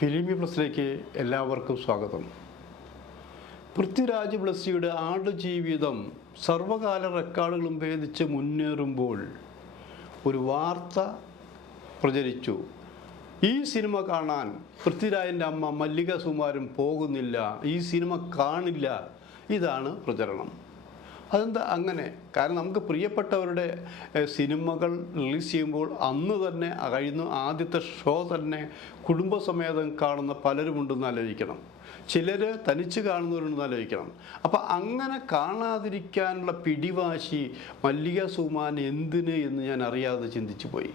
ഫിലിമി പ്ലസിലേക്ക് എല്ലാവർക്കും സ്വാഗതം. പൃഥ്വിരാജ് ബ്ലസ്സിയുടെ ആടുജീവിതം സർവകാല റെക്കോർഡുകളും ഭേദിച്ച് മുന്നേറുമ്പോൾ ഒരു വാർത്ത പ്രചരിച്ചു. ഈ സിനിമ കാണാൻ പൃഥ്വിരാജിന്റെ അമ്മ മല്ലിക സുമാരും പോകുന്നില്ല. ഈ സിനിമ കാണില്ല. ഇതാണ് പ്രചരണം. അതെന്താ അങ്ങനെ. കാരണം നമുക്ക് പ്രിയപ്പെട്ടവരുടെ സിനിമകൾ റിലീസ് ചെയ്യുമ്പോൾ അന്ന് തന്നെ കഴിയുന്ന ആദ്യത്തെ ഷോ തന്നെ കുടുംബസമേതം കാണുന്ന പലരുമുണ്ടെന്ന് ആലോചിക്കണം. ചിലർ തനിച്ച് കാണുന്നവരുണ്ടെന്ന് ആലോചിക്കണം. അപ്പം അങ്ങനെ കാണാതിരിക്കാനുള്ള പിടിവാശി മല്ലിക സുമാൻ എന്തിന് എന്ന് ഞാൻ അറിയാതെ ചിന്തിച്ചു പോയി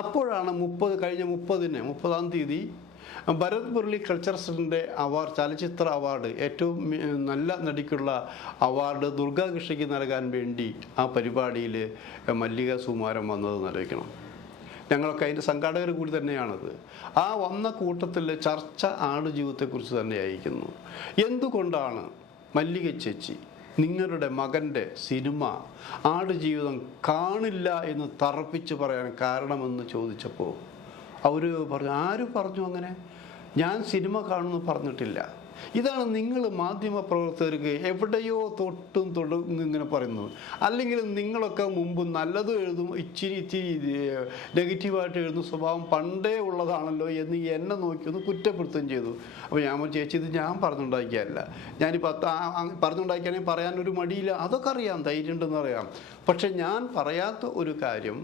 അപ്പോഴാണ് മുപ്പത് കഴിഞ്ഞ മുപ്പതിന് മുപ്പതാം തീയതി ഭരത് മുരളി കൾച്ചർ സെന്ററിന്റെ അവാർഡ് ചലച്ചിത്ര അവാർഡ് ഏറ്റവും നല്ല നടിക്കുള്ള അവാർഡ് ദുർഗാകൃഷ്ണയ്ക്ക് നൽകാൻ വേണ്ടി ആ പരിപാടിയിൽ മല്ലിക സുമാരൻ വന്നത് ആലോചിക്കണം ഞങ്ങളൊക്കെ അതിന്റെ സംഘാടകർ കൂടി തന്നെയാണത്. ആ വന്ന കൂട്ടത്തിൽ ചർച്ച ആട് ജീവിതത്തെക്കുറിച്ച് തന്നെ തന്നെയായിരിക്കുന്നു. എന്തുകൊണ്ടാണ് മല്ലിക ചേച്ചി നിങ്ങളുടെ മകന്റെ സിനിമ ആടുജീവിതം കാണില്ല എന്ന് തറപ്പിച്ച് പറയാൻ കാരണമെന്ന് ചോദിച്ചപ്പോൾ അവർ പറഞ്ഞു ആര് പറഞ്ഞു അങ്ങനെ? ഞാൻ സിനിമ കാണുമെന്ന് പറഞ്ഞിട്ടില്ല. ഇതാണ് നിങ്ങൾ മാധ്യമ പ്രവർത്തകർക്ക് എവിടെയോ തൊട്ടും തൊടും ഇങ്ങനെ പറയുന്നത്. അല്ലെങ്കിൽ നിങ്ങളൊക്കെ മുമ്പ് നല്ലത് എഴുതും ഇച്ചിരി ഇച്ചിരി നെഗറ്റീവായിട്ട് എഴുതുന്ന സ്വഭാവം പണ്ടേ ഉള്ളതാണല്ലോ എന്ന് എന്നെ നോക്കി ഒന്ന് കുറ്റപ്പെടുത്തുകയും ചെയ്തു. അപ്പോൾ ഞാൻ ചേച്ചി ഇത് ഞാൻ പറഞ്ഞുണ്ടാക്കിയല്ല ഞാനിപ്പോൾ പറഞ്ഞുണ്ടാക്കിയാണെങ്കിൽ പറയാനൊരു മടിയില്ല. അതൊക്കെ അറിയാം ധൈര്യം ഉണ്ടെന്ന് അറിയാം. പക്ഷെ ഞാൻ പറയാത്ത ഒരു കാര്യം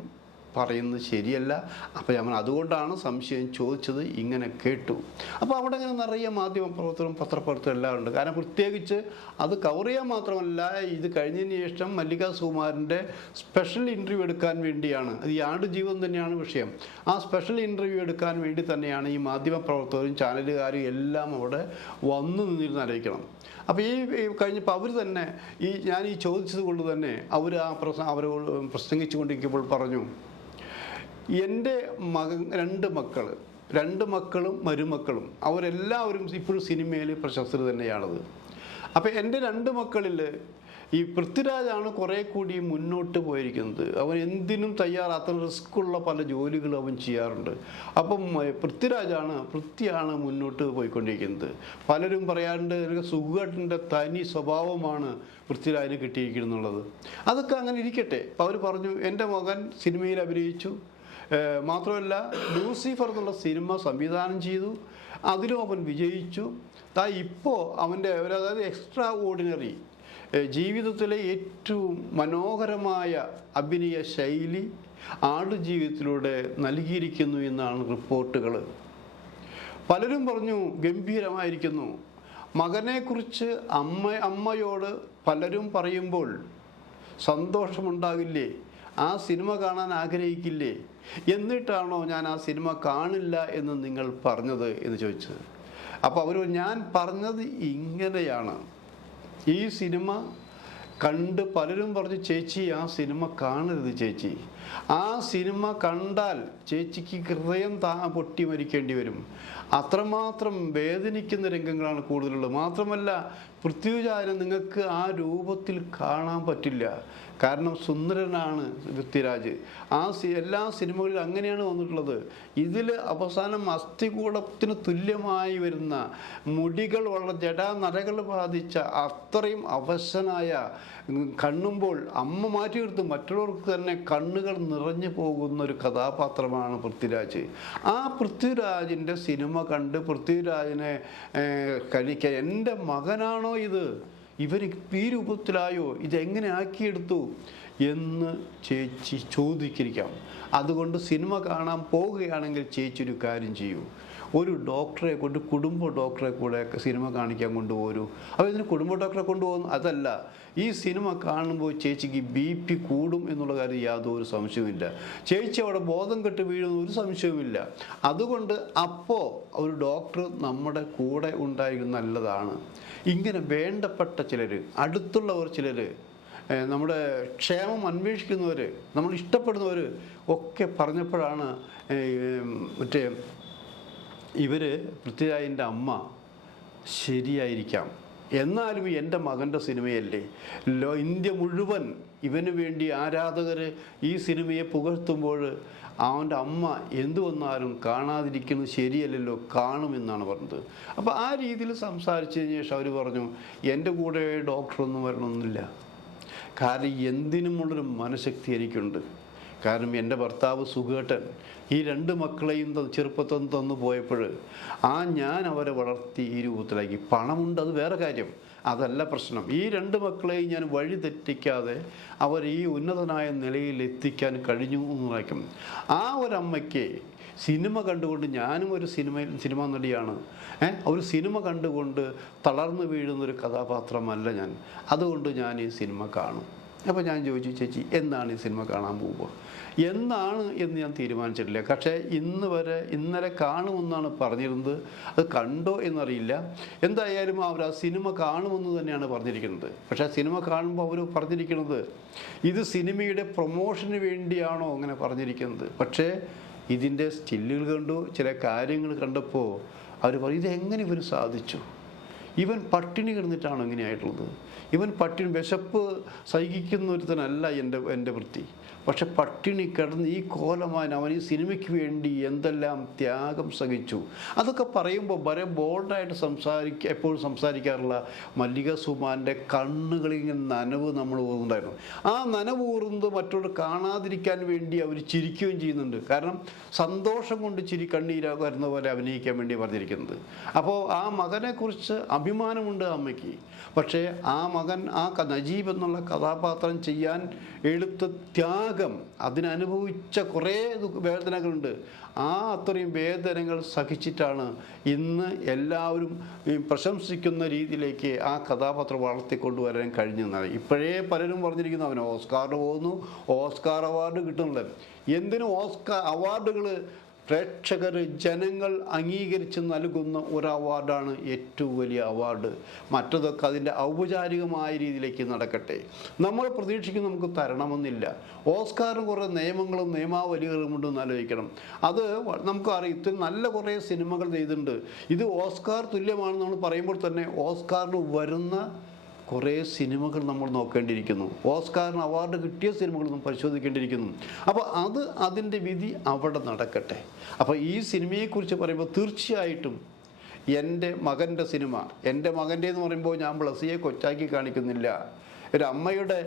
പറയുന്നത് ശരിയല്ല. അപ്പോൾ ഞാൻ അതുകൊണ്ടാണ് സംശയം ചോദിച്ചത്. ഇങ്ങനെ കേട്ടു. അപ്പോൾ അവിടെ ഇങ്ങനെ നിറയെ മാധ്യമ പ്രവർത്തകരും പത്രപ്രവർത്തകരും എല്ലാം ഉണ്ട്. കാരണം പ്രത്യേകിച്ച് അത് കവർ ചെയ്യാൻ മാത്രമല്ല ഇത് കഴിഞ്ഞതിന് ശേഷം മല്ലിക സുകുമാരന്റെ സ്പെഷ്യൽ ഇന്റർവ്യൂ എടുക്കാൻ വേണ്ടിയാണ്. അത് ഈ ആടുജീവൻ തന്നെയാണ് വിഷയം. ആ സ്പെഷ്യൽ ഇന്റർവ്യൂ എടുക്കാൻ വേണ്ടി തന്നെയാണ് ഈ മാധ്യമപ്രവർത്തകരും ചാനലുകാരും എല്ലാം അവിടെ വന്നു നിന്നിരുന്ന് അറിയിക്കണം അപ്പോൾ ഈ കഴിഞ്ഞപ്പോൾ അവർ തന്നെ ഈ ഞാൻ ഈ ചോദിച്ചത് കൊണ്ട് തന്നെ അവർ ആ പ്രസ അവർ പ്രസംഗിച്ചു കൊണ്ടിരിക്കുമ്പോൾ പറഞ്ഞു എന്റെ മക രണ്ട് മക്കൾ രണ്ട് മക്കളും മരുമക്കളും. അവരെല്ലാവരും ഇപ്പോഴും സിനിമയിൽ പ്രശസ്തർ തന്നെയാണത്. അപ്പോൾ എന്റെ രണ്ട് മക്കളിൽ ഈ പൃഥ്വിരാജാണ് കുറേ കൂടി മുന്നോട്ട് പോയിരിക്കുന്നത്. അവൻ എന്തിനും തയ്യാറാത്ത റിസ്ക്കുള്ള പല ജോലികളും അവൻ ചെയ്യാറുണ്ട്. അപ്പം പൃഥ്വിരാജാണ് പൃഥ്വിയാണ് മുന്നോട്ട് പോയിക്കൊണ്ടിരിക്കുന്നത്. പലരും പറയാറുണ്ട് എനിക്ക് തനി സ്വഭാവമാണ് പൃഥ്വിരാജിന് കിട്ടിയിരിക്കുന്നുള്ളത്. അതൊക്കെ അങ്ങനെ ഇരിക്കട്ടെ. അവർ പറഞ്ഞു എന്റെ മകൻ സിനിമയിൽ അഭിനയിച്ചു. മാത്രമല്ല ലൂസിഫർ എന്നുള്ള സിനിമ സംവിധാനം ചെയ്തു. അതിലും അവൻ വിജയിച്ചു. താ ഇപ്പോൾ അവന്റെ അതായത് എക്സ്ട്രാ ഓർഡിനറി ജീവിതത്തിലെ ഏറ്റവും മനോഹരമായ അഭിനയ ശൈലി ആടുജീവിതത്തിലൂടെ നൽകിയിരിക്കുന്നു എന്നാണ് റിപ്പോർട്ടുകൾ പലരും പറഞ്ഞു ഗംഭീരമായിരിക്കുന്നു. മകനെക്കുറിച്ച് അമ്മ അമ്മയോട് പലരും പറയുമ്പോൾ സന്തോഷമുണ്ടാകില്ലേ? ആ സിനിമ കാണാൻ ആഗ്രഹിക്കില്ലേ? എന്നിട്ടാണോ ഞാൻ ആ സിനിമ കാണില്ല എന്ന് നിങ്ങൾ പറഞ്ഞത് എന്ന് ചോദിച്ചത്. അപ്പോൾ അവർ ഞാൻ പറഞ്ഞത് ഇങ്ങനെയാണ്. ഈ സിനിമ കണ്ട് പലരും പറഞ്ഞു ചേച്ചി ആ സിനിമ കാണരുത് ചേച്ചി. ആ സിനിമ കണ്ടാൽ ചേച്ചിക്ക് ഹൃദയം താ പൊട്ടി മരിക്കേണ്ടി വരും. അത്രമാത്രം വേദനിക്കുന്ന രംഗങ്ങളാണ് കൂടുതലുള്ളത്. മാത്രമല്ല പൃഥ്വിചാരം നിങ്ങൾക്ക് ആ രൂപത്തിൽ കാണാൻ പറ്റില്ല. കാരണം സുന്ദരനാണ് പൃഥ്വിരാജ്. ആ എല്ലാ സിനിമകളിലും അങ്ങനെയാണ് വന്നിട്ടുള്ളത്. ഇതിൽ അവസാനം അസ്ഥികൂടത്തിന് തുല്യമായി വരുന്ന മുടികൾ ഉള്ള ജടാ നരകൾ ബാധിച്ച അത്രയും അവശനായ കണ്ണുമ്പോൾ അമ്മ മാറ്റി നിർത്തും. മറ്റുള്ളവർക്ക് തന്നെ കണ്ണുകൾ നിറഞ്ഞു പോകുന്ന ഒരു കഥാപാത്രമാണ് പൃഥ്വിരാജ്. ആ പൃഥ്വിരാജിന്റെ സിനിമ കണ്ട് പൃഥ്വിരാജിനെ കഴിക്കുക എന്റെ മകനാണോ ഇത്? ഇവർ ഈ രൂപത്തിലായോ? ഇതെങ്ങനെ ആക്കിയെടുത്തു? എന്ന് ചേച്ചി ചോദിച്ചിരിക്കാം. അതുകൊണ്ട് സിനിമ കാണാൻ പോവുകയാണെങ്കിൽ ചേച്ചി ഒരു കാര്യം ചെയ്യൂ. ഒരു ഡോക്ടറെ കൊണ്ട് കുടുംബ ഡോക്ടറെ കൂടെ സിനിമ കാണിക്കാൻ കൊണ്ടുപോരൂ. അപ്പോൾ ഇതിന് കുടുംബ ഡോക്ടറെ കൊണ്ടുപോകുന്നു? അതല്ല. ഈ സിനിമ കാണുമ്പോൾ ചേച്ചിക്ക് ബി പി കൂടും എന്നുള്ള കാര്യം യാതൊരു സംശയവുമില്ല. ചേച്ചി അവിടെ ബോധം കെട്ട് വീഴുന്ന ഒരു സംശയവുമില്ല. അതുകൊണ്ട് അപ്പോൾ ഒരു ഡോക്ടർ നമ്മുടെ കൂടെ ഉണ്ടായിരുന്നത് നല്ലതാണ്. ഇങ്ങനെ വേണ്ടപ്പെട്ട ചിലർ അടുത്തുള്ളവർ ചിലർ നമ്മുടെ ക്ഷേമം അന്വേഷിക്കുന്നവർ നമ്മൾ ഇഷ്ടപ്പെടുന്നവർ ഒക്കെ പറഞ്ഞപ്പോഴാണ് മറ്റേ ഇവർ പൃഥ്വിരാജിന്റെ അമ്മ ശരിയായിരിക്കാം. എന്നാലും എന്റെ മകന്റെ സിനിമയല്ലേ? ലോ ഇന്ത്യ മുഴുവൻ ഇവന് വേണ്ടി ആരാധകർ ഈ സിനിമയെ പുകഴ്ത്തുമ്പോൾ അവന്റെ അമ്മ എന്തു വന്നാലും കാണാതിരിക്കുന്നത് ശരിയല്ലല്ലോ കാണുമെന്നാണ് പറഞ്ഞത്. അപ്പോൾ ആ രീതിയിൽ സംസാരിച്ചതിന് ശേഷം അവർ പറഞ്ഞു എന്റെ കൂടെ ഡോക്ടറൊന്നും വരണമെന്നില്ല. കാരണം എന്തിനുമുള്ളൊരു മനഃശക്തി എനിക്കുണ്ട്. കാരണം എന്റെ ഭർത്താവ് സുഖേട്ടൻ ഈ രണ്ട് മക്കളെയും ചെറുപ്പത്തിൽ തന്നു പോയപ്പോൾ ആ ഞാൻ അവരെ വളർത്തി ഈ രൂപത്തിലാക്കി. പണമുണ്ട് അത് വേറെ കാര്യം. അതല്ല പ്രശ്നം. ഈ രണ്ട് മക്കളെയും ഞാൻ വഴി തെറ്റിക്കാതെ അവർ ഈ ഉന്നതനായ നിലയിൽ എത്തിക്കാൻ കഴിഞ്ഞു എന്നതായിരിക്കും ആ ഒരമ്മയ്ക്ക് സിനിമ കണ്ടുകൊണ്ട് ഞാനും ഒരു സിനിമ സിനിമാ നടിയാണ്. ഒരു സിനിമ കണ്ടുകൊണ്ട് തളർന്നു വീഴുന്നൊരു കഥാപാത്രമല്ല ഞാൻ. അതുകൊണ്ട് ഞാൻ ഈ സിനിമ കാണും. അപ്പോൾ ഞാൻ ചോദിച്ചു ചേച്ചി എന്നാണ് ഈ സിനിമ കാണാൻ പോവുക എന്നാണ് എന്ന് ഞാൻ തീരുമാനിച്ചിട്ടില്ല. പക്ഷേ ഇന്ന് വരെ ഇന്നലെ കാണുമെന്നാണ് പറഞ്ഞിരുന്നത്. അത് കണ്ടോ എന്നറിയില്ല. എന്തായാലും അവർ ആ സിനിമ കാണുമെന്ന് തന്നെയാണ് പറഞ്ഞിരിക്കുന്നത്. പക്ഷേ സിനിമ കാണുമ്പോൾ അവർ പറഞ്ഞിരിക്കുന്നത് ഇത് സിനിമയുടെ പ്രൊമോഷന് വേണ്ടിയാണോ? അങ്ങനെ പറഞ്ഞിരിക്കുന്നത്. പക്ഷേ ഇതിന്റെ സ്റ്റില്ലുകൾ കണ്ടു ചില കാര്യങ്ങൾ കണ്ടപ്പോൾ അവർ പറയും ഇതെങ്ങനെ ഇവർ സാധിച്ചു? ഇവൻ പട്ടിണി കിടന്നിട്ടാണ് ഇങ്ങനെയായിട്ടുള്ളത്? ഇവൻ പട്ടിണി വിശപ്പ് സഹിക്കുന്ന ഒരുത്തനല്ല എന്റെ എന്റെ വൃത്തി. പക്ഷെ പട്ടിണി കിടന്ന് ഈ കോലമാൻ അവൻ ഈ സിനിമയ്ക്ക് വേണ്ടി എന്തെല്ലാം ത്യാഗം സഹിച്ചു. അതൊക്കെ പറയുമ്പോൾ വളരെ ബോൾഡായിട്ട് സംസാരിക്കുക എപ്പോഴും സംസാരിക്കാറുള്ള മല്ലിക സുമാന്റെ കണ്ണുകളിൽ ഇങ്ങനെ നനവ് നമ്മൾ ഊർന്നുണ്ടായിരുന്നു. ആ നനവ് ഊർന്നത് മറ്റുള്ളവർ കാണാതിരിക്കാൻ വേണ്ടി അവർ ചിരിക്കുകയും ചെയ്യുന്നുണ്ട്. കാരണം സന്തോഷം കൊണ്ട് ചിരി കണ്ണീരാ വരുന്ന പോലെ അഭിനയിക്കാൻ വേണ്ടി പറഞ്ഞിരിക്കുന്നത്. അപ്പോൾ ആ മകനെക്കുറിച്ച് അഭിമാനമുണ്ട് അമ്മയ്ക്ക്. പക്ഷേ ആ മകൻ ആ നജീബ് എന്നുള്ള കഥാപാത്രം ചെയ്യാൻ എഴുത്ത് ത്യാഗം അതിനനുഭവിച്ച കുറേ വേദനകളുണ്ട്. ആ അത്രയും വേദനകൾ സഹിച്ചിട്ടാണ് ഇന്ന് എല്ലാവരും പ്രശംസിക്കുന്ന രീതിയിലേക്ക് ആ കഥാപാത്രം വളർത്തിക്കൊണ്ടുവരാൻ കഴിഞ്ഞെന്നാണ് ഇപ്പോഴേ പലരും പറഞ്ഞിരിക്കുന്നു അവന് ഓസ്കാറിന് പോകുന്നു ഓസ്കാർ അവാർഡ് കിട്ടുന്നുണ്ട്. എന്തിനും ഓസ്കാർ അവാർഡുകൾ പ്രേക്ഷകർ ജനങ്ങൾ അംഗീകരിച്ച് നൽകുന്ന ഒരു അവാർഡാണ് ഏറ്റവും വലിയ അവാർഡ്. മറ്റതൊക്കെ അതിന്റെ ഔപചാരികമായ രീതിയിലേക്ക് നടക്കട്ടെ. നമ്മൾ പ്രതീക്ഷിക്കും നമുക്ക് തരണമെന്നില്ല. ഓസ്കാറിന് കുറേ നിയമങ്ങളും നിയമാവലികളും ഉണ്ടെന്ന് ആലോചിക്കണം. അത് നമുക്ക് നമുക്കറിയാം ഇത്രയും നല്ല കുറേ സിനിമകൾ ചെയ്തിട്ടുണ്ട്. ഇത് ഓസ്കാർ തുല്യമാണെന്ന് നമ്മൾ പറയുമ്പോൾ തന്നെ ഓസ്കാറിന് വരുന്ന കുറേ സിനിമകൾ നമ്മൾ നോക്കേണ്ടിയിരിക്കുന്നു. ഓസ്കാറിന് അവാർഡ് കിട്ടിയ സിനിമകൾ നമ്മൾ പരിശോധിക്കേണ്ടിയിരിക്കുന്നു. അപ്പോൾ അത് അതിന്റെ വിധി അവിടെ നടക്കട്ടെ. അപ്പോൾ ഈ സിനിമയെക്കുറിച്ച് പറയുമ്പോൾ തീർച്ചയായിട്ടും എന്റെ മകന്റെ സിനിമ എന്റെ മകന്റെ എന്ന് പറയുമ്പോൾ ഞാൻ ബ്ലസ്സിയെ കൊച്ചാക്കി കാണിക്കുന്നില്ല. ഒരു അമ്മയുടെ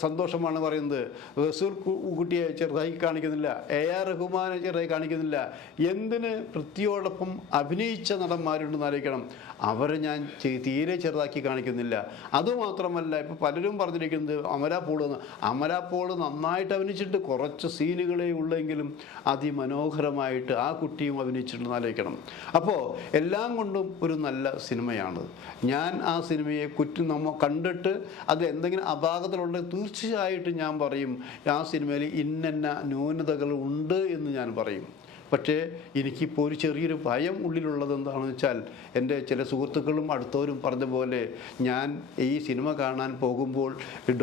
സന്തോഷമാണ് പറയുന്നത്. റസൂർ കുട്ടിയെ ചെറുതായി കാണിക്കുന്നില്ല. എ ആർ റഹ്മാനെ ചെറുതായി കാണിക്കുന്നില്ല. എന്തിന് വൃത്തിയോടൊപ്പം അഭിനയിച്ച നടന്മാരുണ്ടെന്ന് ആലോചിക്കണം. അവരെ ഞാൻ തീരെ ചെറുതാക്കി കാണിക്കുന്നില്ല. അതുമാത്രമല്ല ഇപ്പോൾ പലരും പറഞ്ഞിരിക്കുന്നത് അമരാ പോൾ എന്ന്. അമല പോൾ നന്നായിട്ട് അഭിനയിച്ചിട്ട് കുറച്ച് സീനുകളേ ഉള്ളെങ്കിലും അതിമനോഹരമായിട്ട് ആ കുട്ടിയും അഭിനയിച്ചിട്ടുണ്ടെന്ന് ആലോചിക്കണം. അപ്പോൾ എല്ലാം കൊണ്ടും ഒരു നല്ല സിനിമയാണ്. ഞാൻ ആ സിനിമയെ കുറ്റം നമ്മ കണ്ടിട്ട് അത് എന്തെങ്കിലും അപാകതകളുണ്ടെങ്കിൽ തീർച്ചയായിട്ടും ഞാൻ പറയും ആ സിനിമയിൽ ഇന്നെന്ന ന്യൂനതകൾ ഉണ്ട് എന്ന് ഞാൻ പറയും. പക്ഷേ എനിക്കിപ്പോൾ ഒരു ചെറിയൊരു ഭയം ഉള്ളിലുള്ളത് എന്താണെന്ന് വെച്ചാൽ എന്റെ ചില സുഹൃത്തുക്കളും അടുത്തവരും പറഞ്ഞ പോലെ ഞാൻ ഈ സിനിമ കാണാൻ പോകുമ്പോൾ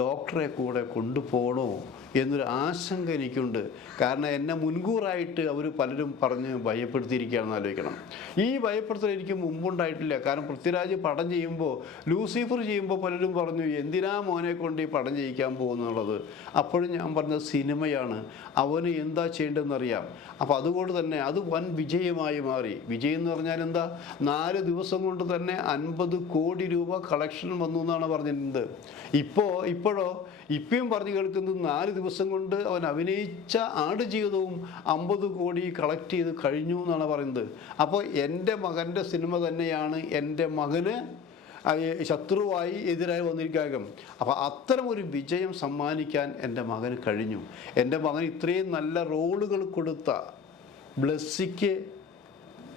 ഡോക്ടറെ കൂടെ കൊണ്ടുപോകണോ? എന്നൊരു ആശങ്ക എനിക്കുണ്ട്. കാരണം എന്നെ മുൻകൂറായിട്ട് അവർ പലരും പറഞ്ഞ് ഭയപ്പെടുത്തിയിരിക്കുകയാണെന്ന് ആലോചിക്കണം. ഈ ഭയപ്പെടുത്തൽ എനിക്ക് മുമ്പുണ്ടായിട്ടില്ല. കാരണം പൃഥ്വിരാജ് പടം ചെയ്യുമ്പോൾ ലൂസിഫർ ചെയ്യുമ്പോൾ പലരും പറഞ്ഞു എന്തിനാ മോനെ കൊണ്ട് ഈ പടം ചെയ്യിക്കാൻ പോകുന്നുള്ളത്? അപ്പോഴും ഞാൻ പറഞ്ഞത് സിനിമയാണ്. അവന് എന്താ ചെയ്യേണ്ടതെന്നറിയാം. അപ്പോൾ അതുകൊണ്ട് തന്നെ അത് വൻ വിജയമായി മാറി. വിജയം എന്ന് പറഞ്ഞാൽ എന്താ? നാല് ദിവസം കൊണ്ട് തന്നെ അൻപത് കോടി രൂപ കളക്ഷൻ വന്നു എന്നാണ് പറഞ്ഞിരുന്നത്. ഇപ്പോൾ ഇപ്പോഴോ ഇപ്പോഴും പറഞ്ഞു കേൾക്കുന്നത് നാല് ദിവസം കൊണ്ട് അവൻ അഭിനയിച്ച ആടുജീവിതവും അമ്പത് കോടി കളക്ട് ചെയ്ത് കഴിഞ്ഞു എന്നാണ് പറയുന്നത്. അപ്പോൾ എന്റെ മകന്റെ സിനിമ തന്നെയാണ് എന്റെ മകന് ശത്രുവായി എതിരായി വന്നിരിക്കാകും അപ്പോൾ അത്തരം ഒരു വിജയം സമ്മാനിക്കാൻ എന്റെ മകന് കഴിഞ്ഞു. എന്റെ മകൻ ഇത്രയും നല്ല റോളുകൾ കൊടുത്ത ബ്ലസ്സിക്ക്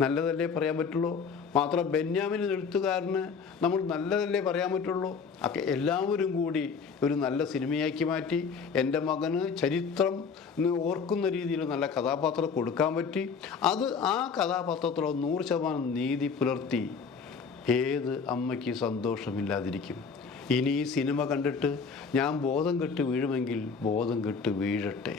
നല്ലതല്ലേ പറയാൻ പറ്റുള്ളൂ? മാത്രം ബെന്യാമിന് എഴുത്തുകാരന് നമ്മൾ നല്ലതല്ലേ പറയാൻ പറ്റുള്ളൂ? ഒക്കെ എല്ലാവരും കൂടി ഒരു നല്ല സിനിമയാക്കി മാറ്റി എന്റെ മകന് ചരിത്രം ഓർക്കുന്ന രീതിയിൽ നല്ല കഥാപാത്രം കൊടുക്കാൻ പറ്റി. അത് ആ കഥാപാത്രത്തിലോ നൂറ് ശതമാനം നീതി പുലർത്തി ഏത് അമ്മയ്ക്ക് സന്തോഷമില്ലാതിരിക്കും? ഇനി ഈ സിനിമ കണ്ടിട്ട് ഞാൻ ബോധം കെട്ട് വീഴുമെങ്കിൽ ബോധം കെട്ട് വീഴട്ടെ.